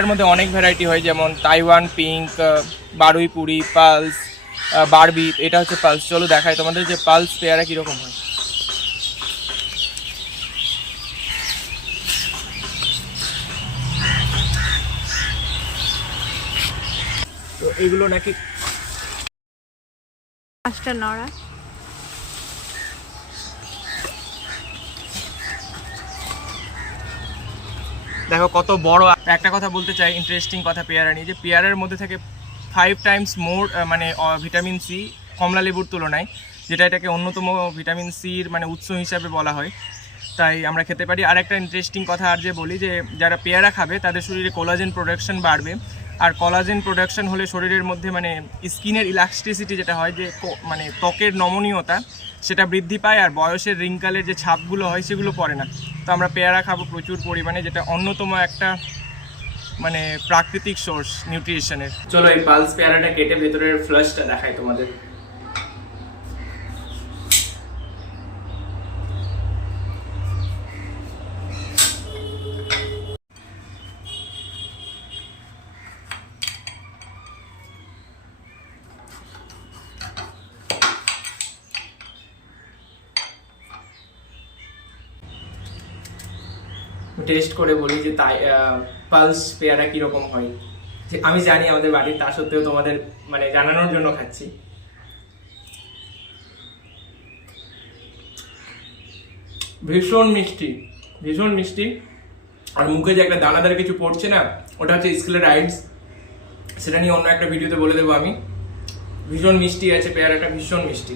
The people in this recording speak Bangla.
এর মধ্যে অনেক ভ্যারাইটি হয়, যেমন তাইওয়ান পিঙ্ক, বারুইপুরি, পালস, বারবি। এটা হচ্ছে পালস। চলো দেখাই তোমাদের যে পালস পেয়ারা কীরকম হয়। তো এইগুলো নাকি পাঁচটা নড়া। দেখো কত বড়। একটা কথা বলতে চাই, ইন্টারেস্টিং কথা পেয়ারা নিয়ে, যে পেয়ারার মধ্যে থেকে 5 টাইমস মোর মানে ভিটামিন সি কমলা লেবুর তুলনায়, যেটা এটাকে অন্যতম ভিটামিন সির মানে উৎস হিসাবে বলা হয়, তাই আমরা খেতে পারি। আর একটা ইন্টারেস্টিং কথা আর যে বলি, যে যারা পেয়ারা খাবে তাদের শরীরে কোলাজেন প্রোডাকশন বাড়বে। আর কোলাজেন প্রোডাকশন হলে শরীরের মধ্যে মানে স্কিনের ইলাস্টিসিটি যেটা হয়, যে মানে ত্বকের নমনীয়তা, সেটা বৃদ্ধি পায়। আর বয়সের রিঙ্কালের যে ছাপগুলো হয় সেগুলো পড়ে না। তো আমরা পেয়ারা খাবো প্রচুর পরিমাণে, যেটা অন্যতম একটা মানে প্রাকৃতিক সোর্স নিউট্রিশনের। চলো এই পালস পেয়ারাটা কেটে ভেতরের ফ্লাশটা দেখাই তোমাদের। টেস্ট করে বলি যে তাই পালস পেয়ারা কিরকম হয়। যে আমি জানি আমাদের বাড়ির, তা সত্ত্বেও তোমাদের মানে জানানোর জন্য খাচ্ছি। ভীষণ মিষ্টি, ভীষণ মিষ্টি। আর মুখে যে একটা দানাদার কিছু পড়ছে না, ওটা হচ্ছে স্ক্লেরাইডস। সেটা নিয়ে অন্য একটা ভিডিওতে বলে দেবো আমি। ভীষণ মিষ্টি আছে পেয়ারাটা, ভীষণ মিষ্টি।